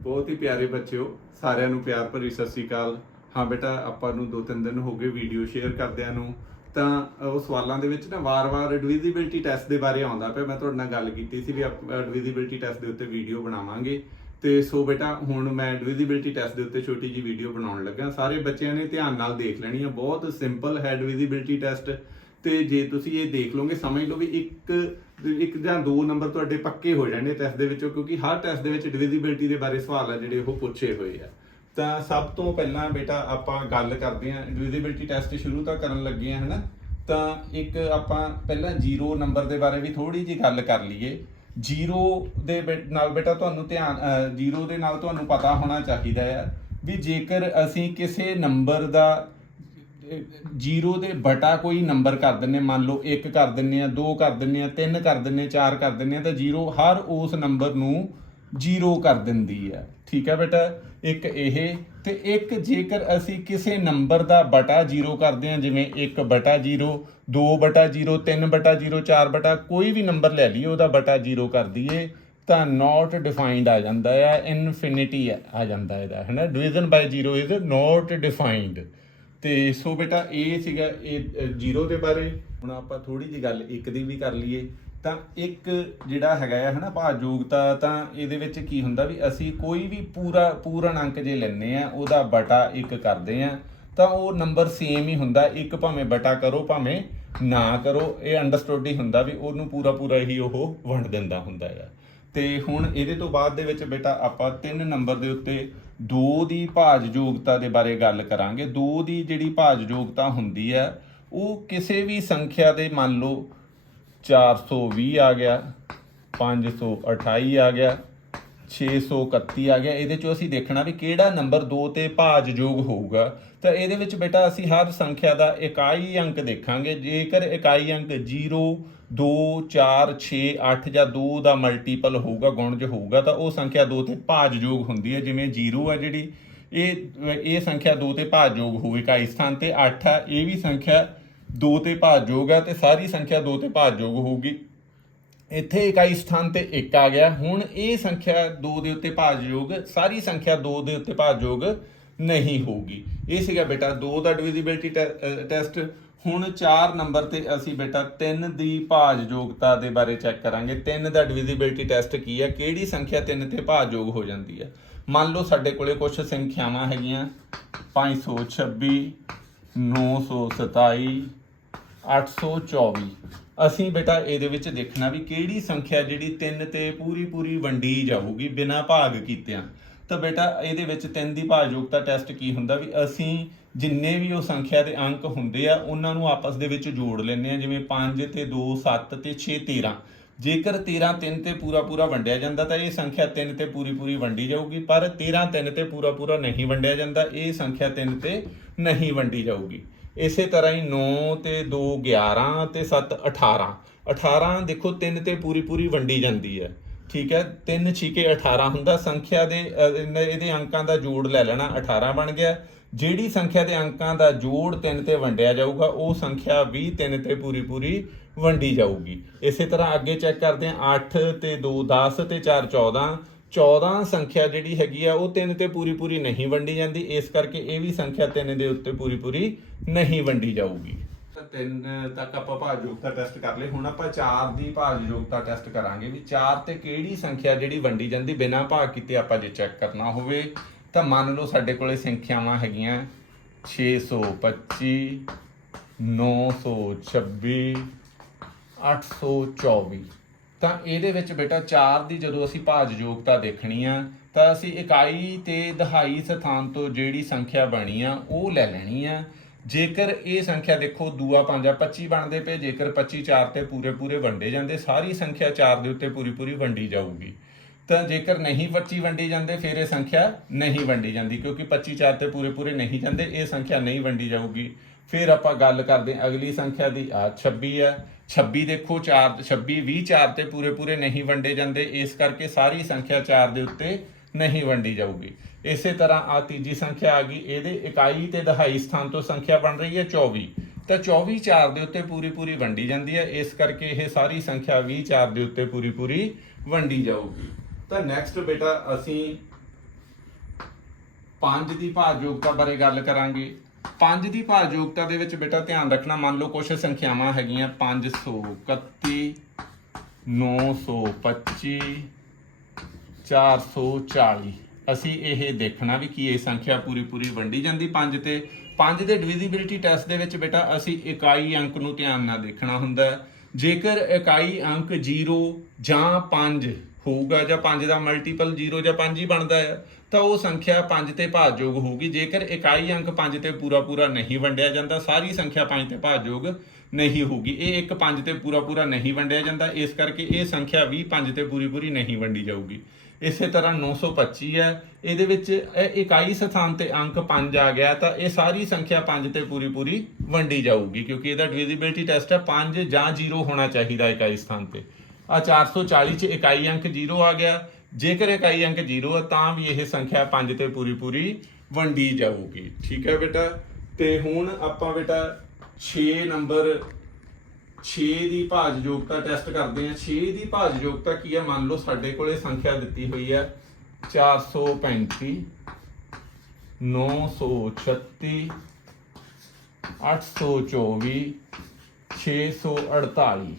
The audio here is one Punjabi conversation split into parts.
बहुत ही प्यारे बच्चों, साਰਿਆਂ ਨੂੰ ਪਿਆਰ ਭਰੀ ਸਤਿ ਸ਼੍ਰੀ ਅਕਾਲ। ਹਾਂ ਬੇਟਾ, ਆਪਾਂ ਨੂੰ 2-3 ਦਿਨ ਹੋ ਗਏ ਵੀਡੀਓ ਸ਼ੇਅਰ ਕਰਦਿਆਂ ਨੂੰ। ਤਾਂ ਉਹ ਸਵਾਲਾਂ ਦੇ ਵਿੱਚ ਨਾ ਵਾਰ-ਵਾਰ ਡਿਵੀਜ਼ੀਬਿਲਟੀ ਟੈਸਟ ਦੇ ਬਾਰੇ ਆਉਂਦਾ ਪਿਆ। ਮੈਂ ਤੁਹਾਡੇ ਨਾਲ ਗੱਲ ਕੀਤੀ ਸੀ ਵੀ ਆਪਾਂ ਡਿਵੀਜ਼ੀਬਿਲਟੀ ਟੈਸਟ ਦੇ ਉੱਤੇ ਵੀਡੀਓ ਬਣਾਵਾਂਗੇ। ਤੇ ਸੋ ਬੇਟਾ ਹੁਣ ਮੈਂ ਡਿਵੀਜ਼ੀਬਿਲਟੀ ਟੈਸਟ ਦੇ ਉੱਤੇ ਛੋਟੀ ਜਿਹੀ ਵੀਡੀਓ ਬਣਾਉਣ ਲੱਗਾ। ਸਾਰੇ ਬੱਚਿਆਂ ਨੇ ਧਿਆਨ ਨਾਲ ਦੇਖ ਲੈਣੀ ਆ। ਬਹੁਤ ਸਿੰਪਲ ਹੈ ਡਿਵੀਜ਼ੀਬਿਲਟੀ ਟੈਸਟ। ਤੇ ਜੇ ਤੁਸੀਂ ਇਹ ਦੇਖ ਲਓਗੇ, ਸਮਝ ਲਓ ਵੀ ਇੱਕ ਜਾਂ ਦੋ ਨੰਬਰ ਤੁਹਾਡੇ ਪੱਕੇ ਹੋ ਜਾਣੇ ਟੈਸਟ ਦੇ ਵਿੱਚੋਂ, ਕਿਉਂਕਿ ਹਰ ਟੈਸਟ ਦੇ ਵਿੱਚ ਡਿਵੀਜ਼ੀਬਿਲਟੀ ਦੇ ਬਾਰੇ ਸਵਾਲ ਆ ਜਿਹੜੇ ਉਹ ਪੁੱਛੇ ਹੋਏ ਆ। ਤਾਂ ਸਭ ਤੋਂ ਪਹਿਲਾਂ ਬੇਟਾ ਆਪਾਂ ਗੱਲ ਕਰਦੇ ਹਾਂ ਡਿਵੀਜ਼ੀਬਿਲਟੀ ਟੈਸਟ ਸ਼ੁਰੂ ਤਾਂ ਕਰਨ ਲੱਗੇ ਹਾਂ, ਹਨਾ। ਤਾਂ ਇੱਕ ਆਪਾਂ ਪਹਿਲਾਂ 0 ਨੰਬਰ ਦੇ ਬਾਰੇ ਵੀ ਥੋੜੀ ਜਿਹੀ ਗੱਲ ਕਰ ਲਈਏ। 0 ਦੇ ਨਾਲ ਬੇਟਾ ਤੁਹਾਨੂੰ ਧਿਆਨ 0 ਦੇ ਨਾਲ ਤੁਹਾਨੂੰ ਪਤਾ ਹੋਣਾ ਚਾਹੀਦਾ ਆ ਵੀ ਜੇਕਰ ਅਸੀਂ ਕਿਸੇ ਨੰਬਰ ਦਾ 0 ਦੇ ਬਟਾ ਕੋਈ ਨੰਬਰ ਕਰ ਦਿੰਦੇ, ਮੰਨ ਲਓ 1 ਕਰ ਦਿੰਦੇ ਆ, 2 ਕਰ ਦਿੰਦੇ ਆ, 3 ਕਰ ਦਿੰਦੇ ਆ, 4 ਕਰ ਦਿੰਦੇ ਆ, ਤਾਂ 0 ਹਰ ਉਸ ਨੰਬਰ ਨੂੰ 0 ਕਰ ਦਿੰਦੀ ਹੈ। ਠੀਕ ਹੈ ਬੇਟਾ, ਇੱਕ ਇਹ। ਤੇ ਇੱਕ ਜੇਕਰ ਅਸੀਂ ਕਿਸੇ ਨੰਬਰ ਦਾ ਬਟਾ 0 ਕਰਦੇ ਹਾਂ, ਜਿਵੇਂ 1/0, 2/0, 3/0, 4 ਕੋਈ ਵੀ ਨੰਬਰ ਲੈ ਲਈਏ ਉਹਦਾ ਬਟਾ 0 ਕਰ ਦਈਏ ਤਾਂ ਨੋਟ ਡਿਫਾਈਨਡ ਆ ਜਾਂਦਾ ਹੈ, ਇਨਫਿਨਿਟੀ ਆ ਜਾਂਦਾ ਇਹਦਾ, ਹੈ ਨਾ। Division by 0 is not defined. ਤੇ ਸੋ ਬੇਟਾ ਇਹ ਸੀਗਾ ਇਹ 0 ਦੇ ਬਾਰੇ। ਹੁਣ ਆਪਾਂ ਥੋੜੀ ਜਿਹੀ ਗੱਲ 1 ਦੀ ਵੀ ਕਰ ਲਈਏ। ਤਾਂ 1 ਜਿਹੜਾ ਹੈਗਾ ਆ, ਹੈ ਨਾ, ਭਾਜਯੋਗਤਾ। ਤਾਂ ਇਹਦੇ ਵਿੱਚ ਕੀ ਹੁੰਦਾ ਵੀ ਅਸੀਂ ਕੋਈ ਵੀ ਪੂਰਨ ਅੰਕ ਜੇ ਲੈਂਦੇ ਆ, ਉਹਦਾ ਬਟਾ 1 ਕਰਦੇ ਆ ਤਾਂ ਉਹ ਨੰਬਰ ਸੇਮ ਹੀ ਹੁੰਦਾ। 1 ਭਾਵੇਂ ਬਟਾ ਕਰੋ ਭਾਵੇਂ ਨਾ ਕਰੋ, ਇਹ ਅੰਡਰਸਟੂਡ ਹੀ ਹੁੰਦਾ ਵੀ ਉਹਨੂੰ ਪੂਰਾ ਹੀ ਉਹ ਵੰਡ ਦਿੰਦਾ ਹੁੰਦਾ ਆ। ਤੇ ਹੁਣ ਇਹਦੇ ਤੋਂ ਬਾਅਦ ਦੇ ਵਿੱਚ ਬੇਟਾ ਆਪਾਂ 3 ਨੰਬਰ ਦੇ ਉੱਤੇ 2 ਦੀ ਭਾਜਯੋਗਤਾ ਦੇ ਬਾਰੇ ਗੱਲ ਕਰਾਂਗੇ। 2 ਦੀ ਜਿਹੜੀ ਭਾਜਯੋਗਤਾ ਹੁੰਦੀ ਹੈ ਉਹ ਕਿਸੇ ਵੀ ਸੰਖਿਆ ਦੇ, ਮੰਨ ਲਓ 420 ਆ ਗਿਆ, 528 ਆ ਗਿਆ, 631 ਆ ਗਿਆ। ਇਹਦੇ ਚੋਂ ਅਸੀਂ ਦੇਖਣਾ ਵੀ ਕਿਹੜਾ ਨੰਬਰ 2 ਤੇ ਭਾਜਯੋਗ ਹੋਊਗਾ। ਤਾਂ ਇਹਦੇ ਵਿੱਚ ਬੇਟਾ ਅਸੀਂ ਹਰ ਸੰਖਿਆ ਦਾ ਇਕਾਈ ਅੰਕ ਦੇਖਾਂਗੇ। ਜੇਕਰ ਇਕਾਈ ਅੰਕ 0, 2, 4, 6, 8 ਜਾਂ 2 ਦਾ ਮਲਟੀਪਲ ਹੋਊਗਾ, ਗੁਣਜ ਹੋਊਗਾ, ਤਾਂ ਉਹ ਸੰਖਿਆ 2 ਤੇ ਭਾਜਯੋਗ ਹੁੰਦੀ ਹੈ। ਜਿਵੇਂ 0 ਆ ਜਿਹੜੀ ਇਹ ਸੰਖਿਆ 2 ਤੇ ਭਾਜਯੋਗ ਹੋਊ ਇਕਾਈ ਸਥਾਨ ਤੇ। 8 ਆ, ਇਹ ਵੀ ਸੰਖਿਆ 2 ਤੇ ਭਾਜਯੋਗ ਆ ਤੇ ਸਾਰੀ ਸੰਖਿਆ 2 ਤੇ ਭਾਜਯੋਗ ਹੋਊਗੀ। ਇੱਥੇ ਇਕਾਈ ਸਥਾਨ ਤੇ 1 ਆ ਗਿਆ। ਹੁਣ ਇਹ ਸੰਖਿਆ 2 ਦੇ ਉੱਤੇ ਭਾਜਯੋਗ, ਸਾਰੀ ਸੰਖਿਆ 2 ਦੇ ਉੱਤੇ ਭਾਜਯੋਗ ਨਹੀਂ ਹੋਊਗੀ। ਇਹ ਸੀਗਾ ਬੇਟਾ 2 ਦਾ ਡਿਵੀਜ਼ੀਬਿਲਟੀ ਟੈਸਟ। ਹੁਣ 4 ਨੰਬਰ ਤੇ ਅਸੀਂ ਬੇਟਾ 3 ਦੀ ਭਾਜਯੋਗਤਾ ਦੇ ਬਾਰੇ ਚੈੱਕ ਕਰਾਂਗੇ। 3 ਦਾ ਡਿਵੀਜ਼ੀਬਿਲਟੀ ਟੈਸਟ ਕੀ ਹੈ, ਕਿਹੜੀ ਸੰਖਿਆ 3 ਤੇ ਭਾਜਯੋਗ ਹੋ ਜਾਂਦੀ ਹੈ। ਮੰਨ ਲਓ ਸਾਡੇ ਕੋਲੇ ਕੁਝ ਸੰਖਿਆਵਾਂ ਹੈਗੀਆਂ 526, 927, 824। ਅਸੀਂ ਬੇਟਾ ਇਹਦੇ ਵਿੱਚ ਦੇਖਣਾ ਵੀ ਕਿਹੜੀ ਸੰਖਿਆ ਜਿਹੜੀ 3 ਤੇ ਪੂਰੀ ਵੰਡੀ ਜਾਊਗੀ ਬਿਨਾਂ ਭਾਗ ਕੀਤਿਆਂ। ਤਾਂ ਬੇਟਾ ਇਹਦੇ ਵਿੱਚ 3 ਦੀ ਭਾਜਯੋਗਤਾ ਟੈਸਟ ਕੀ ਹੁੰਦਾ ਵੀ ਅਸੀਂ ਜਿੰਨੇ ਵੀ ਉਹ ਸੰਖਿਆ ਦੇ ਅੰਕ ਹੁੰਦੇ ਆ ਉਹਨਾਂ ਨੂੰ ਆਪਸ ਦੇ ਵਿੱਚ ਜੋੜ ਲੈਂਦੇ ਆ। ਜਿਵੇਂ 5 ਤੇ 2 7 ਤੇ 6 13। ਜੇਕਰ 13 3 ਤੇ ਪੂਰਾ ਵੰਡਿਆ ਜਾਂਦਾ ਤਾਂ ਇਹ ਸੰਖਿਆ 3 ਤੇ ਪੂਰੀ ਵੰਡੀ ਜਾਊਗੀ। ਪਰ 13 3 ਤੇ ਪੂਰਾ ਨਹੀਂ ਵੰਡਿਆ ਜਾਂਦਾ, ਇਹ ਸੰਖਿਆ 3 ਤੇ ਨਹੀਂ ਵੰਡੀ ਜਾਊਗੀ। ਇਸੇ ਤਰ੍ਹਾਂ ਹੀ 9 ਤੇ 2 11 ਤੇ 7 18। 18 ਦੇਖੋ 3 ਤੇ ਪੂਰੀ ਵੰਡੀ ਜਾਂਦੀ ਹੈ। ਠੀਕ ਹੈ, 3 6 18 ਹੁੰਦਾ। ਸੰਖਿਆ ਦੇ ਇਹਦੇ ਅੰਕਾਂ ਦਾ ਜੋੜ ਲੈ ਲੈਣਾ, 18 ਬਣ ਗਿਆ। ਜਿਹੜੀ ਸੰਖਿਆ ਦੇ ਅੰਕਾਂ ਦਾ ਜੋੜ 3 ਤੇ ਵੰਡਿਆ ਜਾਊਗਾ ਉਹ ਸੰਖਿਆ ਵੀ 3 ਤੇ ਪੂਰੀ ਵੰਡੀ ਜਾਊਗੀ। ਇਸੇ ਤਰ੍ਹਾਂ ਅੱਗੇ ਚੈੱਕ ਕਰਦੇ ਹਾਂ। 8 ਤੇ 2 10 ਤੇ 4 14। 14 ਸੰਖਿਆ ਜਿਹੜੀ ਹੈਗੀ ਆ ਉਹ 3 ਤੇ ਪੂਰੀ ਨਹੀਂ ਵੰਡੀ ਜਾਂਦੀ, ਇਸ ਕਰਕੇ ਇਹ ਵੀ ਸੰਖਿਆ 3 ਦੇ ਉੱਤੇ ਪੂਰੀ ਨਹੀਂ ਵੰਡੀ ਜਾਊਗੀ। 3 ਤੱਕ ਆਪਾਂ ਭਾਜਯੋਗਤਾ ਟੈਸਟ ਕਰ ਲਏ। ਹੁਣ ਆਪਾਂ 4 ਦੀ ਭਾਜਯੋਗਤਾ ਟੈਸਟ ਕਰਾਂਗੇ ਵੀ 4 ਤੇ ਕਿਹੜੀ ਸੰਖਿਆ ਜਿਹੜੀ ਵੰਡੀ ਜਾਂਦੀ ਬਿਨਾਂ ਭਾਗ ਕੀਤੇ। ਆਪਾਂ ਜੇ ਚੈੱਕ ਕਰਨਾ ਹੋਵੇ ਤਾਂ ਮੰਨ ਲਓ ਸਾਡੇ ਕੋਲੇ ਸੰਖਿਆਵਾਂ ਹੈਗੀਆਂ 625, 926, 824। ਤਾਂ ਇਹਦੇ ਵਿੱਚ ਬੇਟਾ 4 ਦੀ ਜਦੋਂ ਅਸੀਂ ਭਾਜਯੋਗਤਾ ਦੇਖਣੀ ਆ ਤਾਂ ਅਸੀਂ ਇਕਾਈ ਤੇ ਦਹਾਈ ਸਥਾਨ ਤੋਂ ਜਿਹੜੀ ਸੰਖਿਆ ਬਣੀ ਆ ਉਹ ਲੈ ਲੈਣੀ ਆ। ਜੇਕਰ ਇਹ ਸੰਖਿਆ ਦੇਖੋ 2 5 25 ਬਣਦੇ ਪਏ, ਜੇਕਰ 25 4 ਤੇ ਪੂਰੇ ਵੰਡੇ ਜਾਂਦੇ, ਸਾਰੀ ਸੰਖਿਆ 4 ਦੇ ਉੱਤੇ ਪੂਰੀ ਵੰਡੀ ਜਾਊਗੀ। ਤਾਂ ਜੇਕਰ ਨਹੀਂ 25 ਵੰਡੀ ਜਾਂਦੇ ਫਿਰ ਇਹ ਸੰਖਿਆ ਨਹੀਂ ਵੰਡੀ ਜਾਂਦੀ, ਕਿਉਂਕਿ 25 4 ਤੇ ਪੂਰੇ ਨਹੀਂ ਜਾਂਦੇ, ਇਹ ਸੰਖਿਆ ਨਹੀਂ ਵੰਡੀ ਜਾਊਗੀ। ਫਿਰ ਆਪਾਂ ਗੱਲ ਕਰਦੇ ਹਾਂ ਅਗਲੀ ਸੰਖਿਆ ਦੀ। 26 ਹੈ। 26 ਦੇਖੋ 26 20 4 ਤੇ ਪੂਰੇ ਨਹੀਂ ਵੰਡੇ ਜਾਂਦੇ, ਇਸ ਕਰਕੇ ਸਾਰੀ ਸੰਖਿਆ 4 ਦੇ ਉੱਤੇ ਨਹੀਂ ਵੰਡੀ ਜਾਊਗੀ। ਇਸੇ ਤਰ੍ਹਾਂ ਆ ਤੀਜੀ ਸੰਖਿਆ ਆ ਗਈ, ਇਹਦੇ ਇਕਾਈ ਤੇ ਦਹਾਈ ਸਥਾਨ ਤੋਂ ਸੰਖਿਆ ਬਣ ਰਹੀ ਹੈ 24। ਤਾਂ 24 4 ਦੇ ਉੱਤੇ ਪੂਰੀ ਵੰਡੀ ਜਾਂਦੀ ਹੈ, ਇਸ ਕਰਕੇ ਇਹ ਸਾਰੀ ਸੰਖਿਆ 20 4 ਦੇ ਉੱਤੇ ਪੂਰੀ ਵੰਡੀ ਜਾਊਗੀ। ਤਾਂ ਨੈਕਸਟ ਬੇਟਾ ਅਸੀਂ 5 ਦੀ ਭਾਜਯੋਗਤਾ ਬਾਰੇ ਗੱਲ ਕਰਾਂਗੇ। 5 ਦੀ ਭਾਜਯੋਗਤਾ ਦੇ ਵਿੱਚ ਬੇਟਾ ਧਿਆਨ ਰੱਖਣਾ, ਮੰਨ ਲਓ ਕੁਝ ਸੰਖਿਆਵਾਂ ਹੈਗੀਆਂ 531 925 440। ਅਸੀਂ ਇਹ ਦੇਖਣਾ ਵੀ ਕੀ ਇਹ ਸੰਖਿਆ ਪੂਰੀ ਵੰਡੀ ਜਾਂਦੀ 5 ਤੇ। 5 ਦੇ ਡਿਵੀਜ਼ੀਬਿਲਿਟੀ ਟੈਸਟ ਦੇ ਵਿੱਚ ਬੇਟਾ ਅਸੀਂ ਇਕਾਈ ਅੰਕ ਨੂੰ ਧਿਆਨ ਨਾਲ ਦੇਖਣਾ ਹੁੰਦਾ। ਜੇਕਰ ਇਕਾਈ ਅੰਕ 0 ਜਾਂ 5 ਹੋਊਗਾ ਜਾਂ 5 ਦਾ ਮਲਟੀਪਲ 0 ਜਾਂ 5 ਹੀ ਬਣਦਾ ਹੈ ਤਾਂ ਉਹ ਸੰਖਿਆ 5 ਤੇ ਭਾਜਯੋਗ ਹੋਊਗੀ। ਜੇਕਰ ਇਕਾਈ ਅੰਕ 5 ਤੇ ਪੂਰਾ ਨਹੀਂ ਵੰਡਿਆ ਜਾਂਦਾ, ਸਾਰੀ ਸੰਖਿਆ 5 ਤੇ ਭਾਜਯੋਗ ਨਹੀਂ ਹੋਊਗੀ। ਇਹ ਇੱਕ 5 ਤੇ ਪੂਰਾ ਨਹੀਂ ਵੰਡਿਆ ਜਾਂਦਾ, ਇਸ ਕਰਕੇ ਇਹ ਸੰਖਿਆ ਵੀ 5 ਤੇ ਪੂਰੀ ਨਹੀਂ ਵੰਡੀ ਜਾਊਗੀ। ਇਸੇ ਤਰ੍ਹਾਂ 925 ਹੈ, ਇਹਦੇ ਵਿੱਚ ਇਕਾਈ ਸਥਾਨ ਤੇ ਅੰਕ 5 ਆ ਗਿਆ ਤਾਂ ਇਹ ਸਾਰੀ ਸੰਖਿਆ 5 ਤੇ ਪੂਰੀ ਵੰਡੀ ਜਾਊਗੀ, ਕਿਉਂਕਿ ਇਹਦਾ ਡਿਵੀਜ਼ੀਬਿਲਿਟੀ ਟੈਸਟ ਹੈ 5 ਜਾਂ 0 ਹੋਣਾ ਚਾਹੀਦਾ ਇਕਾਈ ਸਥਾਨ ਤੇ। ਆ 440 ਚ ਇਕਾਈ ਅੰਕ 0 ਆ ਗਿਆ, ਜੇਕਰ ਇਕਾਈ ਅੰਕ 0 ਹੈ ਤਾਂ ਵੀ ਇਹ ਸੰਖਿਆ 5 ਤੇ ਪੂਰੀ ਵੰਡੀ ਜਾਊਗੀ। ਠੀਕ ਹੈ ਬੇਟਾ। ਤੇ ਹੁਣ ਆਪਾਂ ਬੇਟਾ 6 ਨੰਬਰ 6 ਦੀ ਭਾਜਯੋਗਤਾ ਟੈਸਟ ਕਰਦੇ ਹਾਂ। 6 ਦੀ ਭਾਜਯੋਗਤਾ ਕੀ ਹੈ? ਮੰਨ ਲਓ ਸਾਡੇ ਕੋਲੇ ਸੰਖਿਆ ਦਿੱਤੀ ਹੋਈ ਹੈ 435 936 824 648।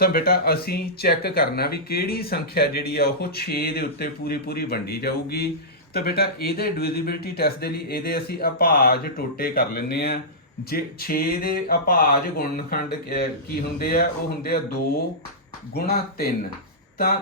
ਤਾਂ ਬੇਟਾ ਅਸੀਂ ਚੈੱਕ ਕਰਨਾ ਵੀ ਕਿਹੜੀ ਸੰਖਿਆ ਜਿਹੜੀ ਆ ਉਹ 6 ਦੇ ਉੱਤੇ ਪੂਰੀ ਵੰਡੀ ਜਾਊਗੀ। ਤਾਂ ਬੇਟਾ ਇਹਦੇ ਡਿਵੀਜ਼ੀਬਿਲਿਟੀ ਟੈਸਟ ਦੇ ਲਈ ਇਹਦੇ ਅਸੀਂ ਅਭਾਜ ਟੋਟੇ ਕਰ ਲੈਂਦੇ ਆ। ਜੇ 6 ਦੇ ਅਭਾਜ ਗੁਣਨਖੰਡ ਕੀ ਹੁੰਦੇ ਆ? ਉਹ ਹੁੰਦੇ ਆ 2 ਗੁਣਾ 3। ਤਾਂ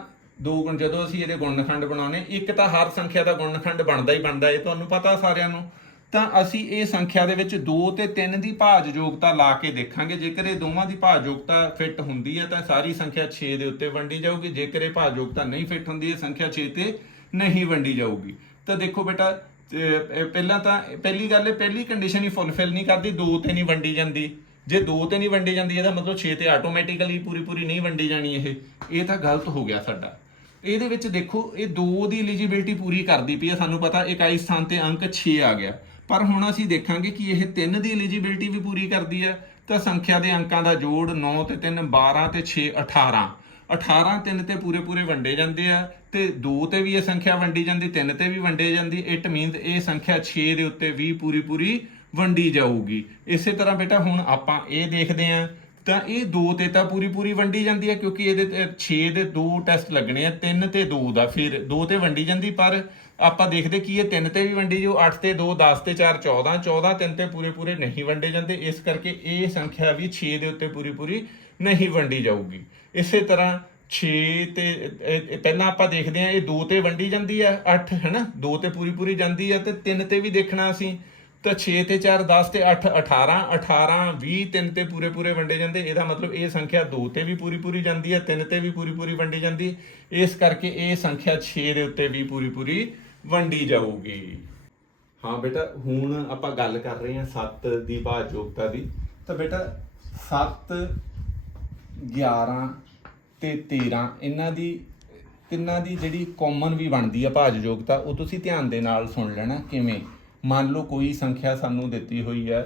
2 ਗੁਣ ਜਦੋਂ ਅਸੀਂ ਇਹਦੇ ਗੁਣਨਖੰਡ ਬਣਾਉਣੇ, ਇੱਕ ਤਾਂ ਹਰ ਸੰਖਿਆ ਦਾ ਗੁਣਨਖੰਡ ਬਣਦਾ ਹੀ ਬਣਦਾ, ਇਹ ਤੁਹਾਨੂੰ ਪਤਾ ਸਾਰਿਆਂ ਨੂੰ। ਤਾਂ ਅਸੀਂ ਇਹ ਸੰਖਿਆ ਦੇ ਵਿੱਚ 2 ਤੇ 3 ਦੀ ਭਾਜਯੋਗਤਾ ਲਾ ਕੇ ਦੇਖਾਂਗੇ। ਜੇਕਰ ਇਹ ਦੋਵਾਂ ਦੀ ਭਾਜਯੋਗਤਾ ਫਿੱਟ ਹੁੰਦੀ ਹੈ ਤਾਂ ਸਾਰੀ ਸੰਖਿਆ 6 ਦੇ ਉੱਤੇ ਵੰਡੀ ਜਾਊਗੀ। ਜੇਕਰ ਇਹ ਭਾਜਯੋਗਤਾ ਨਹੀਂ ਫਿੱਟ ਹੁੰਦੀ, ਇਹ ਸੰਖਿਆ 6 ਤੇ ਨਹੀਂ ਵੰਡੀ ਜਾਊਗੀ। ਤਾਂ ਦੇਖੋ ਬੇਟਾ, ਪਹਿਲਾਂ ਤਾਂ ਪਹਿਲੀ ਗੱਲ, ਪਹਿਲੀ ਕੰਡੀਸ਼ਨ ਹੀ ਫੁੱਲਫਿਲ ਨਹੀਂ ਕਰਦੀ, 2 ਤੇ ਨਹੀਂ ਵੰਡੀ ਜਾਂਦੀ। ਜੇ 2 ਤੇ ਨਹੀਂ ਵੰਡੀ ਜਾਂਦੀ ਇਹਦਾ ਮਤਲਬ 6 ਤੇ ਆਟੋਮੈਟਿਕਲੀ ਪੂਰੀ ਨਹੀਂ ਵੰਡੀ ਜਾਣੀ। ਇਹ ਤਾਂ ਗਲਤ ਹੋ ਗਿਆ ਸਾਡਾ। ਇਹਦੇ ਵਿੱਚ ਦੇਖੋ ਇਹ 2 ਦੀ ਐਲੀਜੀਬਿਲਟੀ ਪੂਰੀ ਕਰਦੀ ਪਈ ਹੈ, ਸਾਨੂੰ ਪਤਾ ਇਕਾਈ ਸਥਾਨ ਤੇ ਅੰਕ 6 ਆ ਗਿਆ। ਪਰ ਹੁਣ ਅਸੀਂ ਦੇਖਾਂਗੇ ਕਿ ਇਹ 3 ਦੀ ਐਲੀਜੀਬਿਲਟੀ ਵੀ ਪੂਰੀ ਕਰਦੀ ਹੈ। ਤਾਂ ਸੰਖਿਆ ਦੇ ਅੰਕਾਂ ਦਾ ਜੋੜ 9 ਤੇ 3 12 ਤੇ 6 18। 18 3 ਤੇ ਪੂਰੇ ਵੰਡੇ ਜਾਂਦੇ ਆ, ਤੇ 2 ਤੇ ਵੀ ਇਹ ਸੰਖਿਆ ਵੰਡੀ ਜਾਂਦੀ, 3 ਤੇ ਵੀ ਵੰਡੇ ਜਾਂਦੀ। ਇਟ ਮੀਨਸ ਇਹ ਸੰਖਿਆ 6 ਦੇ ਉੱਤੇ ਵੀ ਪੂਰੀ ਵੰਡੀ ਜਾਊਗੀ। ਇਸੇ ਤਰ੍ਹਾਂ ਬੇਟਾ ਹੁਣ ਆਪਾਂ ਇਹ ਦੇਖਦੇ ਆ ਤਾਂ ਇਹ 2 ਤੇ ਤਾਂ ਪੂਰੀ ਵੰਡੀ ਜਾਂਦੀ ਹੈ, ਕਿਉਂਕਿ ਇਹਦੇ 6 ਦੇ 2 ਟੈਸਟ ਲੱਗਣੇ ਆ, 3 ਤੇ 2 ਦਾ, ਫਿਰ 2 ਤੇ ਵੰਡੀ ਜਾਂਦੀ। ਪਰ ਆਪਾਂ ਦੇਖਦੇ ਕੀ ਇਹ 3 ਤੇ ਵੀ ਵੰਡੀ ਜੋ 8 ਤੇ 2 10 ਤੇ 4 14 14 3 ਤੇ ਪੂਰੇ ਨਹੀਂ ਵੰਡੇ ਜਾਂਦੇ, ਇਸ ਕਰਕੇ ਇਹ ਸੰਖਿਆ ਵੀ 6 ਦੇ ਉੱਤੇ ਪੂਰੀ ਨਹੀਂ ਵੰਡੀ ਜਾਊਗੀ। ਇਸੇ ਤਰ੍ਹਾਂ 6 ਤੇ ਪਹਿਲਾਂ ਆਪਾਂ ਦੇਖਦੇ ਆ ਇਹ 2 ਤੇ ਵੰਡੀ ਜਾਂਦੀ ਹੈ 8 ਹੈ ਨਾ, 2 ਤੇ ਪੂਰੀ ਜਾਂਦੀ ਹੈ, ਤੇ 3 ਤੇ ਵੀ ਦੇਖਣਾ ਅਸੀਂ। ਤਾਂ 6 ਤੇ 4 10 ਤੇ 8 18 18 20 3 ਤੇ ਪੂਰੇ ਵੰਡੇ ਜਾਂਦੇ। ਇਹਦਾ ਮਤਲਬ ਇਹ ਸੰਖਿਆ 2 ਤੇ ਵੀ ਪੂਰੀ ਜਾਂਦੀ ਹੈ, 3 ਤੇ ਵੀ ਪੂਰੀ ਵੰਡੀ ਜਾਂਦੀ। ਇਸ ਕਰਕੇ ਇਹ ਸੰਖਿਆ 6 ਦੇ ਉੱਤੇ ਵੀ ਪੂਰੀ ਵੰਡੀ ਜਾਊਗੀ। ਹਾਂ ਬੇਟਾ, ਹੁਣ ਆਪਾਂ ਗੱਲ ਕਰ ਰਹੇ ਹਾਂ 7 ਦੀ ਭਾਜਯੋਗਤਾ ਦੀ। ਤਾਂ ਬੇਟਾ 7 11 ਤੇ 13 ਇਹਨਾਂ ਦੀ ਤਿੰਨਾਂ ਦੀ ਜਿਹੜੀ ਕਾਮਨ ਵੀ ਬਣਦੀ ਆ ਭਾਜਯੋਗਤਾ, ਉਹ ਤੁਸੀਂ ਧਿਆਨ ਦੇ ਨਾਲ ਸੁਣ ਲੈਣਾ ਕਿਵੇਂ। ਮੰਨ ਲਓ ਕੋਈ ਸੰਖਿਆ ਸਾਨੂੰ ਦਿੱਤੀ ਹੋਈ ਹੈ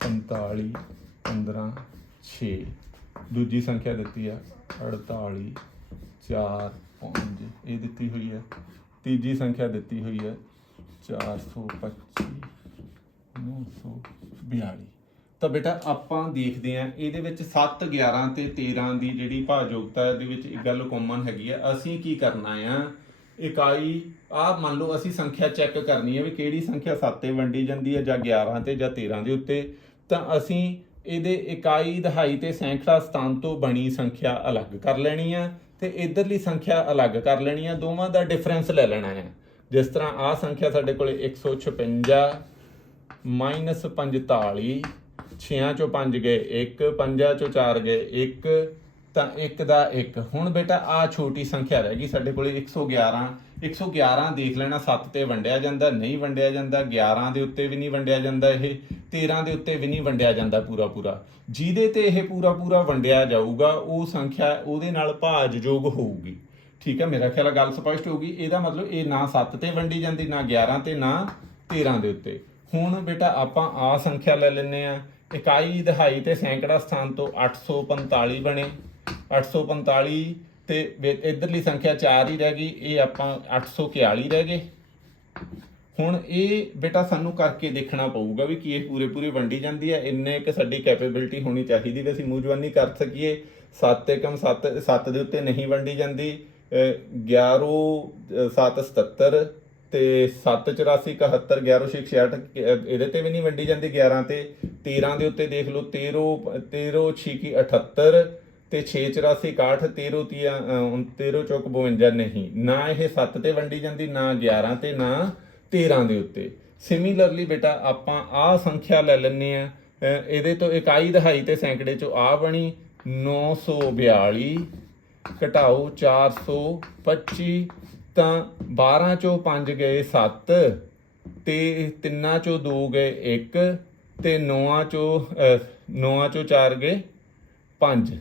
45 15 6, ਦੂਜੀ ਸੰਖਿਆ ਦਿੱਤੀ ਆ 48 4 5, ਇਹ ਦਿੱਤੀ ਹੋਈ ਹੈ। ਤੀਜੀ ਸੰਖਿਆ ਦਿੱਤੀ ਹੋਈ ਹੈ 425 942। ਤਾਂ ਬੇਟਾ ਆਪਾਂ ਦੇਖਦੇ ਹਾਂ ਇਹਦੇ ਵਿੱਚ 7 11 ਤੇ 13 ਦੀ ਜਿਹੜੀ ਭਾਜਯੋਗਤਾ ਇਹਦੇ ਵਿੱਚ ਇੱਕ ਗੱਲ ਕਾਮਨ ਹੈਗੀ ਆ। ਅਸੀਂ ਕੀ ਕਰਨਾ ਆ, ਇਕਾਈ ਮੰਨ ਲਓ ਅਸੀਂ ਸੰਖਿਆ ਚੈੱਕ ਕਰਨੀ ਹੈ ਵੀ ਕਿਹੜੀ ਸੰਖਿਆ 7 ਤੇ ਵੰਡੀ ਜਾਂਦੀ ਹੈ ਜਾਂ 11 ਤੇ ਜਾਂ 13 ਦੇ ਉੱਤੇ। ਤਾਂ ਅਸੀਂ ਇਹਦੇ ਇਕਾਈ, ਦਹਾਈ ਤੇ ਸੈਂਕੜਾ ਸਥਾਨ ਤੋਂ ਬਣੀ ਸੰਖਿਆ ਅਲੱਗ ਕਰ ਲੈਣੀ ਆ ਤੇ ਇਧਰਲੀ ਸੰਖਿਆ ਅਲੱਗ ਕਰ ਲੈਣੀ ਆ, ਦੋਵਾਂ ਦਾ ਡਿਫਰੈਂਸ ਲੈ ਲੈਣਾ ਹੈ। ਜਿਸ ਤਰ੍ਹਾਂ ਆਹ ਸੰਖਿਆ ਸਾਡੇ ਕੋਲੇ 156 ਮਾਈਨਸ 45, 6 ਚੋਂ 5 ਗਏ 1, 5 ਚੋਂ 4 ਗਏ 1, ਤਾਂ 1 ਦਾ 1। ਹੁਣ ਬੇਟਾ ਆ ਛੋਟੀ ਸੰਖਿਆ ਰਹਿ ਗਈ ਸਾਡੇ ਕੋਲੇ 111। 111 ਦੇਖ ਲੈਣਾ, 7 ਤੇ ਵੰਡਿਆ ਜਾਂਦਾ ਨਹੀਂ ਵੰਡਿਆ ਜਾਂਦਾ, 11 ਦੇ ਉੱਤੇ ਵੀ ਨਹੀਂ ਵੰਡਿਆ ਜਾਂਦਾ, ਇਹ 13 ਦੇ ਉੱਤੇ ਵੀ ਨਹੀਂ ਵੰਡਿਆ ਜਾਂਦਾ ਪੂਰਾ। ਜਿਹਦੇ ਤੇ ਇਹ ਪੂਰਾ ਵੰਡਿਆ ਜਾਊਗਾ ਉਹ ਸੰਖਿਆ ਉਹਦੇ ਨਾਲ ਭਾਜਯੋਗ ਹੋਊਗੀ। ਠੀਕ ਹੈ, ਮੇਰਾ ਖਿਆਲ ਗੱਲ ਸਪਸ਼ਟ ਹੋਊਗੀ। ਇਹਦਾ ਮਤਲਬ ਇਹ ਨਾ 7 ਤੇ ਵੰਡੀ ਜਾਂਦੀ, ਨਾ 11 ਤੇ ਨਾ 13 ਦੇ ਉੱਤੇ। ਹੁਣ ਬੇਟਾ ਆਪਾਂ ਆ ਸੰਖਿਆ ਲੈ ਲੈਂਦੇ ਆ, ਇਕਾਈ, ਦਹਾਈ ਤੇ ਸੈਂਕੜਾ ਸਥਾਨ ਤੋਂ 845 ਬਣੇ। 845 ਤੇ ਇਧਰਲੀ ਸੰਖਿਆ 4 ਹੀ ਰਹਿ ਗਈ, ਇਹ ਆਪਾਂ 841 ਰਹਿ ਗਏ। ਹੁਣ ਇਹ ਬੇਟਾ ਸਾਨੂੰ ਕਰਕੇ ਦੇਖਣਾ ਪਊਗਾ ਵੀ ਕੀ ਇਹ ਪੂਰੇ ਪੂਰੀ ਵੰਡੀ ਜਾਂਦੀ ਹੈ। ਇੰਨੇ ਕਿ ਸਾਡੀ ਕੈਪੇਬਿਲਿਟੀ ਹੋਣੀ ਚਾਹੀਦੀ ਵੀ ਅਸੀਂ ਮੂੰਹ-ਜ਼ਬਾਨੀ ਕਰ ਸਕੀਏ। 7 ਏਕਮ 7 ਦੇ ਉੱਤੇ ਨਹੀਂ ਵੰਡੀ ਜਾਂਦੀ। 11 7 77 ਤੇ 7 84 71 11 6 66 ਇਹਦੇ ਤੇ ਵੀ ਨਹੀਂ ਵੰਡੀ ਜਾਂਦੀ। 11 ਤੇ 13 ਦੇ ਉੱਤੇ ਦੇਖ ਲਓ 13 6 78 ਤੇ 6 84 61 13 13 ਚੌਕ 52 ਨਹੀਂ ਨਾ ਇਹ 7 ਤੇ ਵੰਡੀ ਜਾਂਦੀ ਨਾ 11 ਤੇ ਨਾ 13 ਦੇ ਉੱਤੇ। ਸਿਮਿਲਰਲੀ ਬੇਟਾ ਆਪਾਂ ਆਹ ਸੰਖਿਆ ਲੈ ਲੈਂਦੇ ਆ। ਇਹਦੇ ਤੋਂ ਇਕਾਈ ਦਹਾਈ ਤੇ ਸੈਂਕੜੇ ਚੋਂ ਆ ਬਣੀ 942 ਘਟਾਓ 425 ਤਾਂ 12 ਚੋਂ 5 ਗਏ 7 ਤੇ 3 ਚੋਂ 2 ਗਏ 1 ਤੇ 9 ਚੋਂ 4 ਗਏ 5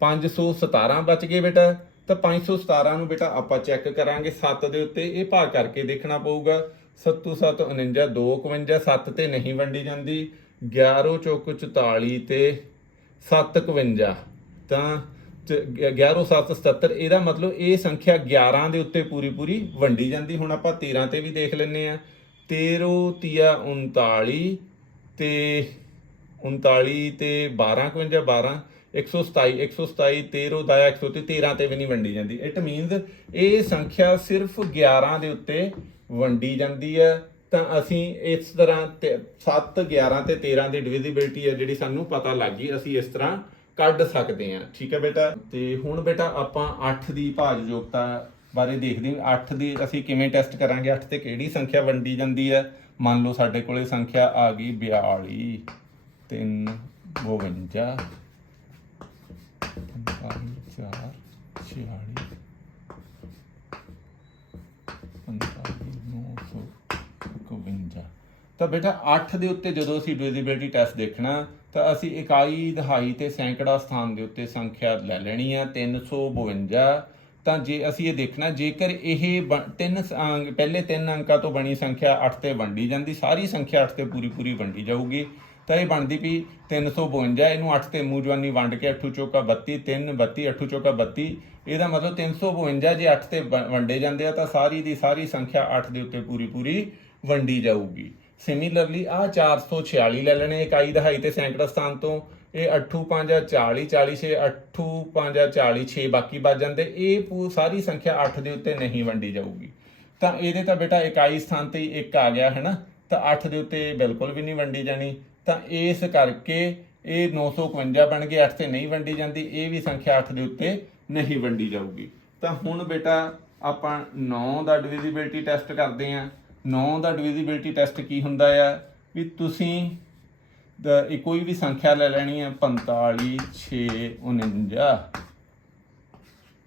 517 ਬਚ ਗਏ ਬੇਟਾ। ਤਾਂ 517 ਨੂੰ ਬੇਟਾ ਆਪਾਂ ਚੈੱਕ ਕਰਾਂਗੇ 7 ਦੇ ਉੱਤੇ ਇਹ ਭਾਗ ਕਰਕੇ ਦੇਖਣਾ ਪਊਗਾ। 7 7 49 2 51 7 ਤੇ ਨਹੀਂ ਵੰਡੀ ਜਾਂਦੀ। 11 ਚੌਕ 44 ਤੇ 7 51 ਤਾਂ 11 7 77 ਇਹਦਾ ਮਤਲਬ ਇਹ ਸੰਖਿਆ 11 ਦੇ ਉੱਤੇ ਪੂਰੀ ਵੰਡੀ ਜਾਂਦੀ। ਹੁਣ ਆਪਾਂ 13 ਤੇ ਵੀ ਦੇਖ ਲੈਂਦੇ ਆ। 13 ਤੀਆ 39 ਤੇ 39 ਤੇ 12 51 12 127 13 ਦਾ 100 ਤੇ 13 ਤੇ ਵੀ ਨਹੀਂ ਵੰਡੀ ਜਾਂਦੀ। ਇਟ ਮੀਨਸ ਇਹ ਸੰਖਿਆ ਸਿਰਫ 11 ਦੇ ਉੱਤੇ ਵੰਡੀ ਜਾਂਦੀ ਹੈ। ਤਾਂ ਅਸੀਂ ਇਸ ਤਰ੍ਹਾਂ 7 11 ਤੇ 13 ਦੀ ਡਿਵੀਜ਼ਿਬਿਲਟੀ ਹੈ ਜਿਹੜੀ ਸਾਨੂੰ ਪਤਾ ਲੱਗ ਗਈ। ਅਸੀਂ ਇਸ ਤਰ੍ਹਾਂ ਕੱਢ ਸਕਦੇ ਹਾਂ। ਠੀਕ ਹੈ ਬੇਟਾ। ਤੇ ਹੁਣ ਬੇਟਾ ਆਪਾਂ 8 ਦੀ ਭਾਜਯੋਗਤਾ ਬਾਰੇ ਦੇਖਦੇ ਹਾਂ। 8 ਦੀ ਅਸੀਂ ਕਿਵੇਂ ਟੈਸਟ ਕਰਾਂਗੇ। 8 ਤੇ ਕਿਹੜੀ ਸੰਖਿਆ ਵੰਡੀ ਜਾਂਦੀ ਹੈ। ਮੰਨ ਲਓ ਸਾਡੇ ਕੋਲੇ ਸੰਖਿਆ ਆ ਗਈ 42 3 52 4 46 951। ਤਾਂ ਬੇਟਾ 8 ਦੇ ਉੱਤੇ ਜਦੋਂ ਅਸੀਂ ਡਿਵੀਜ਼ਿਬਿਲਟੀ ਟੈਸਟ ਦੇਖਣਾ ਤਾਂ ਅਸੀਂ ਇਕਾਈ ਦਹਾਈ ਤੇ ਸੈਂਕੜਾ ਸਥਾਨ ਦੇ ਉੱਤੇ ਸੰਖਿਆ ਲੈ ਲੈਣੀ ਆ 352। ਤਾਂ ਜੇ ਅਸੀਂ ਇਹ ਦੇਖਣਾ ਜੇਕਰ ਇਹ ਪਹਿਲੇ 3 ਅੰਕਾਂ ਤੋਂ ਬਣੀ ਸੰਖਿਆ 8 ਤੇ ਵੰਡੀ ਜਾਂਦੀ ਸਾਰੀ ਸੰਖਿਆ 8 ਤੇ ਪੂਰੀ ਵੰਡੀ ਜਾਊਗੀ। ਤਾਂ ਇਹ ਬਣਦੀ ਵੀ 352। ਇਹਨੂੰ 8 ਤੇ ਮੂੰਹ-ਜ਼ਬਾਨੀ ਵੰਡ ਕੇ 8 ਚੌਕਾ 32 3 32 8 ਚੌਕਾ 32 ਇਹਦਾ ਮਤਲਬ 352 ਜੇ 8 ਤੇ ਵੰਡੇ ਜਾਂਦੇ ਆ ਤਾਂ ਸਾਰੀ ਦੀ ਸਾਰੀ ਸੰਖਿਆ 8 ਦੇ ਉੱਤੇ ਪੂਰੀ ਵੰਡੀ ਜਾਊਗੀ। ਸਿਮਿਲਰਲੀ ਆਹ 446 ਲੈ ਲੈਣੇ ਇਕਾਈ ਦਹਾਈ ਤੇ ਸੈਂਕੜਾ ਸਥਾਨ ਤੋਂ। ਇਹ 8 5 40 40 6 8 5 40 6 ਬਾਕੀ ਬਚ ਜਾਂਦੇ। ਇਹ ਸਾਰੀ ਸੰਖਿਆ 8 ਦੇ ਉੱਤੇ ਨਹੀਂ ਵੰਡੀ ਜਾਊਗੀ। ਤਾਂ ਇਹਦੇ ਤਾਂ ਬੇਟਾ ਇਕਾਈ ਸਥਾਨ ਤੇ 1 ਆ ਗਿਆ ਹੈ ਨਾ। ਤਾਂ 8 ਦੇ ਉੱਤੇ ਬਿਲਕੁਲ ਵੀ ਨਹੀਂ ਵੰਡੀ ਜਾਣੀ। ਤਾਂ ਇਸ ਕਰਕੇ ਇਹ 951 ਬਣ ਗਏ। 8 ਤੇ ਨਹੀਂ ਵੰਡੀ ਜਾਂਦੀ। ਇਹ ਵੀ ਸੰਖਿਆ 8 ਦੇ ਉੱਤੇ ਨਹੀਂ ਵੰਡੀ ਜਾਊਗੀ। ਤਾਂ ਹੁਣ ਬੇਟਾ ਆਪਾਂ 9 ਦਾ ਡਿਵੀਜ਼ਿਬਿਲਟੀ ਟੈਸਟ ਕਰਦੇ ਹਾਂ। 9 ਦਾ ਡਿਵੀਜ਼ਿਬਿਲਟੀ ਟੈਸਟ ਕੀ ਹੁੰਦਾ ਆ ਵੀ ਤੁਸੀਂ ਕੋਈ ਵੀ ਸੰਖਿਆ ਲੈ ਲੈਣੀ ਹੈ 45 6 49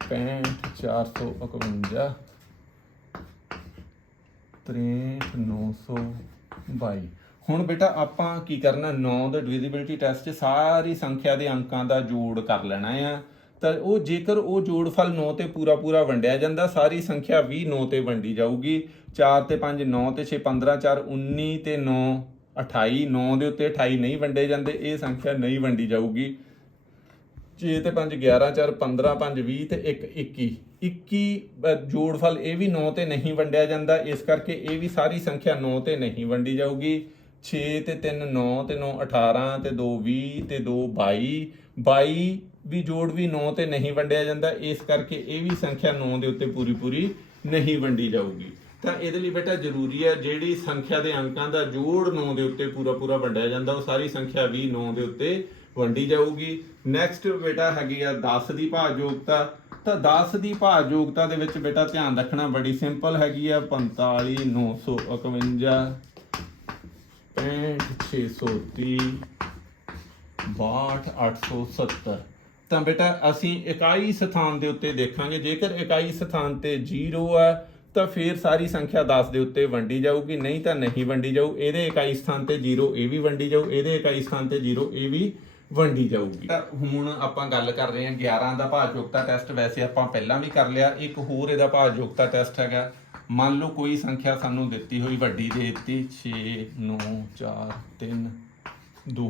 65 451 63 922। ਹੁਣ ਬੇਟਾ ਆਪਾਂ ਕੀ ਕਰਨਾ 9 ਦਾ ਡਿਵੀਜ਼ਿਬਿਲਟੀ ਟੈਸਟ 'ਚ ਸਾਰੀ ਸੰਖਿਆ ਦੇ ਅੰਕਾਂ ਦਾ ਜੋੜ ਕਰ ਲੈਣਾ ਆ। ਤਾਂ ਉਹ ਜੇਕਰ ਉਹ ਜੋੜਫਲ 9 ਤੇ ਪੂਰਾ ਵੰਡਿਆ ਜਾਂਦਾ ਸਾਰੀ ਸੰਖਿਆ ਵੀ 9 ਤੇ ਵੰਡੀ ਜਾਊਗੀ। 4 ਤੇ 5 9 ਤੇ 6 15 4 19 ਤੇ 9 28 9 ਦੇ ਉੱਤੇ 28 ਨਹੀਂ ਵੰਡੇ ਜਾਂਦੇ। ਇਹ ਸੰਖਿਆ ਨਹੀਂ ਵੰਡੀ ਜਾਊਗੀ। 6 ਤੇ 5 11 4 15 5 20 ਤੇ 1 21 ਜੋੜਫਲ ਇਹ ਵੀ 9 ਤੇ ਨਹੀਂ ਵੰਡਿਆ ਜਾਂਦਾ। ਇਸ ਕਰਕੇ ਇਹ ਵੀ ਸਾਰੀ ਸੰਖਿਆ 9 ਤੇ ਨਹੀਂ ਵੰਡੀ ਜਾਊਗੀ। 6 ਤੇ 3 9 ਤੇ 9 18 ਤੇ 2 20 ਤੇ 2 22 ਵੀ ਜੋੜ ਵੀ 9 ਤੇ ਨਹੀਂ ਵੰਡਿਆ ਜਾਂਦਾ। ਇਸ ਕਰਕੇ ਇਹ ਵੀ ਸੰਖਿਆ 9 ਦੇ ਉੱਤੇ ਪੂਰੀ ਨਹੀਂ ਵੰਡੀ ਜਾਊਗੀ। ਤਾਂ ਇਹਦੇ ਲਈ ਬੇਟਾ ਜ਼ਰੂਰੀ ਹੈ ਜਿਹੜੀ ਸੰਖਿਆ ਦੇ ਅੰਕਾਂ ਦਾ ਜੋੜ 9 ਦੇ ਉੱਤੇ ਪੂਰਾ ਵੰਡਿਆ ਜਾਂਦਾ ਉਹ ਸਾਰੀ ਸੰਖਿਆ ਵੀ 9 ਦੇ ਉੱਤੇ ਵੰਡੀ ਜਾਊਗੀ। ਨੈਕਸਟ ਬੇਟਾ ਹੈਗੀ ਆ 10 ਦੀ ਭਾਜਯੋਗਤਾ। ਤਾਂ 10 ਦੀ ਭਾਜਯੋਗਤਾ ਦੇ ਵਿੱਚ ਬੇਟਾ ਧਿਆਨ ਰੱਖਣਾ ਬੜੀ ਸਿੰਪਲ ਹੈਗੀ ਆ 45 951 65 630 62 870। ਤਾਂ ਬੇਟਾ ਅਸੀਂ ਇਕਾਈ ਸਥਾਨ ਦੇ ਉੱਤੇ ਦੇਖਾਂਗੇ। ਜੇਕਰ ਇਕਾਈ ਸਥਾਨ ਤੇ 0 ਆ ਤਾਂ ਫਿਰ ਸਾਰੀ ਸੰਖਿਆ 10 ਦੇ ਉੱਤੇ ਵੰਡੀ ਜਾਊਗੀ ਨਹੀਂ ਤਾਂ ਨਹੀਂ ਵੰਡੀ ਜਾਊ। ਇਹਦੇ ਇਕਾਈ ਸਥਾਨ ਤੇ 0 ਇਹ ਵੀ ਵੰਡੀ ਜਾਊ। ਇਹਦੇ ਇਕਾਈ ਸਥਾਨ ਤੇ 0 ਇਹ ਵੀ ਵੰਡੀ ਜਾਊਗੀ। ਤਾਂ ਹੁਣ ਆਪਾਂ ਗੱਲ ਕਰ ਰਹੇ ਹਾਂ 11 ਦਾ ਭਾਜਯੋਗਤਾ ਟੈਸਟ। ਵੈਸੇ ਆਪਾਂ ਪਹਿਲਾਂ ਵੀ ਕਰ ਲਿਆ। ਇੱਕ ਹੋਰ ਇਹਦਾ ਭਾਜਯੋਗਤਾ ਟੈਸਟ ਹੈਗਾ। ਮੰਨ ਲਓ ਕੋਈ ਸੰਖਿਆ ਸਾਨੂੰ ਦਿੱਤੀ ਹੋਈ ਵੱਡੀ ਦੇ ਦਿੱਤੀ 6 9 4 3 2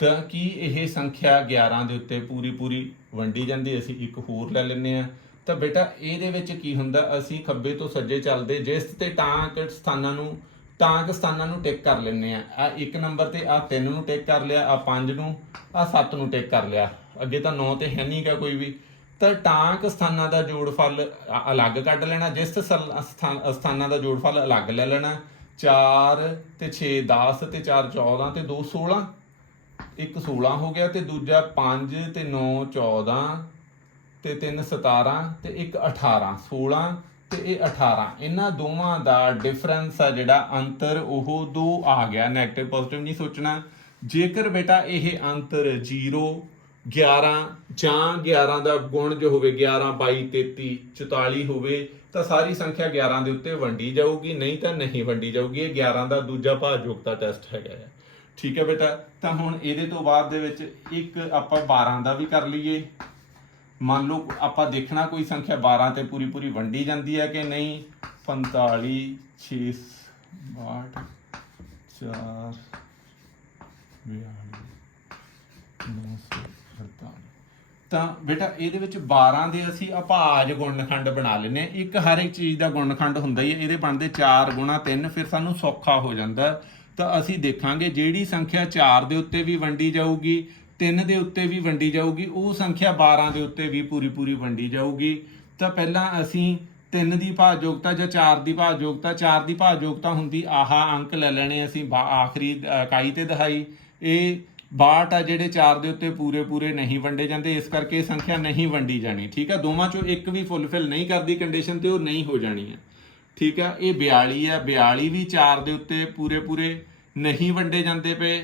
ਤਾਂ ਕੀ ਇਹ ਸੰਖਿਆ 11 ਦੇ ਉੱਤੇ ਪੂਰੀ ਵੰਡੀ ਜਾਂਦੀ। ਅਸੀਂ ਇੱਕ ਹੋਰ ਲੈ ਲੈਂਦੇ ਹਾਂ ਤਾਂ ਬੇਟਾ ਇਹਦੇ ਵਿੱਚ ਕੀ ਹੁੰਦਾ, ਅਸੀਂ ਖੱਬੇ ਤੋਂ ਸੱਜੇ ਚੱਲਦੇ, ਜਿਸ ਤੇ ਟਾਂਕ ਸਥਾਨਾਂ ਨੂੰ ਟਿਕ ਕਰ ਲੈਂਦੇ ਆ। ਆ 1 ਨੰਬਰ ਤੇ ਆ 3 ਨੂੰ ਟਿਕ ਕਰ ਲਿਆ, ਆ 5 ਨੂੰ, ਆ 7 ਨੂੰ ਟਿਕ ਕਰ ਲਿਆ, ਅੱਗੇ ਤਾਂ 9 ਤੇ ਹੈ ਨਹੀਂ ਗਾ ਕੋਈ ਵੀ। ਤਾਂ ਟਾਂਕ ਸਥਾਨਾਂ ਦਾ ਜੋੜਫਲ ਅਲੱਗ ਕੱਢ ਲੈਣਾ, ਜਿਸ ਸਥਾਨਾਂ ਦਾ ਜੋੜਫਲ ਅਲੱਗ ਲੈ ਲੈਣਾ। 4 ਤੇ 6 10 ਤੇ 4 14 ਤੇ 2 16, ਇੱਕ 16 ਹੋ ਗਿਆ, ਤੇ ਦੂਜਾ 5 ਤੇ 9 14 ਤੇ 3 17 ਤੇ ਇੱਕ 18 16 ਤੇ ਇਹ 18। ਇਹਨਾਂ ਦੋਵਾਂ ਦਾ ਡਿਫਰੈਂਸ ਆ ਜਿਹੜਾ ਅੰਤਰ ਉਹ 2 ਆ ਗਿਆ। ਨੈਗੇਟਿਵ ਪੋਜ਼ਿਟਿਵ ਨਹੀਂ ਸੋਚਣਾ। ਜੇਕਰ ਬੇਟਾ ਇਹ ਅੰਤਰ 0 11 ਜਾਂ 11 ਦਾ ਗੁਣ ਜੋ ਹੋਵੇ 11 22 33 44 ਹੋਵੇ ਤਾਂ ਸਾਰੀ ਸੰਖਿਆ 11 ਦੇ ਉੱਤੇ ਵੰਡੀ ਜਾਊਗੀ, ਨਹੀਂ ਤਾਂ ਨਹੀਂ ਵੰਡੀ ਜਾਊਗੀ। ਇਹ 11 ਦਾ ਦੂਜਾ ਭਾਜਯੋਗਤਾ ਟੈਸਟ ਹੈਗਾ ਹੈ। ਠੀਕ ਹੈ ਬੇਟਾ। ਤਾਂ ਹੁਣ ਇਹਦੇ ਤੋਂ ਬਾਅਦ ਦੇ ਵਿੱਚ ਇੱਕ ਆਪਾਂ 12 ਦਾ ਵੀ ਕਰ ਲਈਏ। ਮੰਨ ਲਓ ਆਪਾਂ ਦੇਖਣਾ ਕੋਈ ਸੰਖਿਆ 12 ਤੇ ਪੂਰੀ ਪੂਰੀ ਵੰਡੀ ਜਾਂਦੀ ਹੈ ਕਿ ਨਹੀਂ। 45 6 62 4 947। ਤਾਂ ਬੇਟਾ ਇਹਦੇ ਵਿੱਚ 12 ਦੇ ਅਸੀਂ ਅਭਾਜ ਗੁਣਨਖੰਡ ਬਣਾ ਲੈਂਦੇ ਹਾਂ। ਇੱਕ ਹਰ ਇੱਕ ਚੀਜ਼ ਦਾ ਗੁਣਨਖੰਡ ਹੁੰਦਾ ਹੀ ਹੈ। ਇਹਦੇ ਬਣਦੇ 4 ਗੁਣਾ 3, ਫਿਰ ਸਾਨੂੰ ਸੌਖਾ ਹੋ ਜਾਂਦਾ। ਤਾਂ ਅਸੀਂ ਦੇਖਾਂਗੇ ਜਿਹੜੀ ਸੰਖਿਆ 4 ਦੇ ਉੱਤੇ ਵੀ ਵੰਡੀ ਜਾਊਗੀ, 3 ਦੇ ਉੱਤੇ ਵੀ ਵੰਡੀ ਜਾਊਗੀ, ਉਹ ਸੰਖਿਆ 12 ਦੇ ਉੱਤੇ ਵੀ ਪੂਰੀ ਪੂਰੀ ਵੰਡੀ ਜਾਊਗੀ। ਤਾਂ ਪਹਿਲਾਂ ਅਸੀਂ 3 ਦੀ ਭਾਜਯੋਗਤਾ ਜਾਂ 4 ਦੀ ਭਾਜਯੋਗਤਾ, 4 ਦੀ ਭਾਜਯੋਗਤਾ ਹੁੰਦੀ ਆਹ ਅੰਕ ਲੈ ਲੈਣੇ ਅਸੀਂ ਆਖਰੀ ਇਕਾਈ ਤੇ ਦਹਾਈ। ਇਹ 62 ਆ ਜਿਹੜੇ 4 ਦੇ ਉੱਤੇ ਪੂਰੇ ਪੂਰੇ ਨਹੀਂ ਵੰਡੇ ਜਾਂਦੇ, ਇਸ ਕਰਕੇ ਇਹ ਸੰਖਿਆ ਨਹੀਂ ਵੰਡੀ ਜਾਣੀ। ਠੀਕ ਆ। ਦੋਵਾਂ ਚੋਂ ਇੱਕ ਵੀ ਫੁੱਲਫਿਲ ਨਹੀਂ ਕਰਦੀ ਕੰਡੀਸ਼ਨ ਤੇ ਉਹ ਨਹੀਂ ਹੋ ਜਾਣੀ ਹੈ। ਠੀਕ ਆ। ਇਹ 42 ਆ, 42 ਵੀ 4 ਦੇ ਉੱਤੇ ਪੂਰੇ ਪੂਰੇ ਨਹੀਂ ਵੰਡੇ ਜਾਂਦੇ ਪਏ।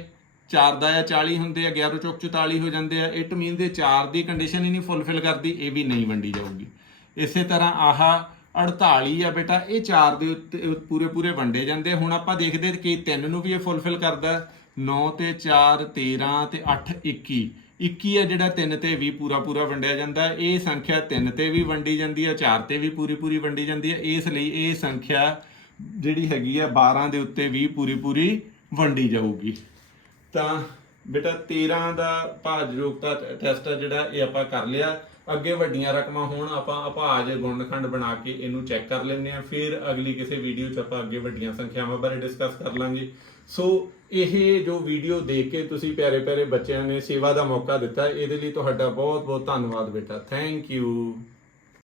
4 ਦਾ ਜਾਂ 40 ਹੁੰਦੇ ਆ, 11 ਚੌਕ 44 ਹੋ ਜਾਂਦੇ ਆ। ਇਟ ਮੀਨ ਦੇ 4 ਦੀ ਕੰਡੀਸ਼ਨ ਹੀ ਨਹੀਂ ਫੁੱਲਫਿਲ ਕਰਦੀ, ਇਹ ਵੀ ਨਹੀਂ ਵੰਡੀ ਜਾਊਗੀ। ਇਸੇ ਤਰ੍ਹਾਂ ਆਹ 48 ਆ ਬੇਟਾ, ਇਹ 4 ਦੇ ਉੱਤੇ ਪੂਰੇ ਪੂਰੇ ਵੰਡੇ ਜਾਂਦੇ। ਹੁਣ ਆਪਾਂ ਦੇਖਦੇ ਕਿ 3 ਨੂੰ ਵੀ ਇਹ ਫੁੱਲਫਿਲ ਕਰਦਾ। 9 ਤੇ 4 13 ਤੇ 8 21। 21 ਆ ਜਿਹੜਾ 3 ਤੇ ਵੀ ਪੂਰਾ ਪੂਰਾ ਵੰਡਿਆ ਜਾਂਦਾ। ਇਹ ਸੰਖਿਆ 3 ਤੇ ਵੀ ਵੰਡੀ ਜਾਂਦੀ ਹੈ, 4 ਤੇ ਵੀ ਪੂਰੀ ਪੂਰੀ ਵੰਡੀ ਜਾਂਦੀ ਹੈ। ਇਸ ਲਈ ਇਹ ਸੰਖਿਆ ਜਿਹੜੀ ਹੈਗੀ ਆ 12 ਦੇ ਉੱਤੇ ਵੀ ਪੂਰੀ ਪੂਰੀ ਵੰਡੀ ਜਾਊਗੀ। ਤਾਂ ਬੇਟਾ 13 ਦਾ ਭਾਜਯੋਗਤਾ ਟੈਸਟ ਆ ਜਿਹੜਾ ਇਹ ਆਪਾਂ ਕਰ ਲਿਆ। ਅੱਗੇ ਵੱਡੀਆਂ ਰਕਮਾਂ ਹੋਣ ਆਪਾਂ ਅਭਾਜ ਗੁਣਨਖੰਡ ਬਣਾ ਕੇ ਇਹਨੂੰ ਚੈੱਕ ਕਰ ਲੈਂਦੇ ਹਾਂ। ਫਿਰ ਅਗਲੀ ਕਿਸੇ ਵੀਡੀਓ 'ਚ ਆਪਾਂ ਅੱਗੇ ਵੱਡੀਆਂ ਸੰਖਿਆਵਾਂ ਬਾਰੇ ਡਿਸਕਸ ਕਰ ਲਾਂਗੇ। ਸੋ ਇਹ ਜੋ ਵੀਡੀਓ ਦੇਖ ਕੇ ਤੁਸੀਂ ਪਿਆਰੇ ਪਿਆਰੇ ਬੱਚਿਆਂ ਨੇ ਸੇਵਾ ਦਾ ਮੌਕਾ ਦਿੱਤਾ, ਇਹਦੇ ਲਈ ਤੁਹਾਡਾ ਬਹੁਤ ਬਹੁਤ ਧੰਨਵਾਦ ਬੇਟਾ। Thank you.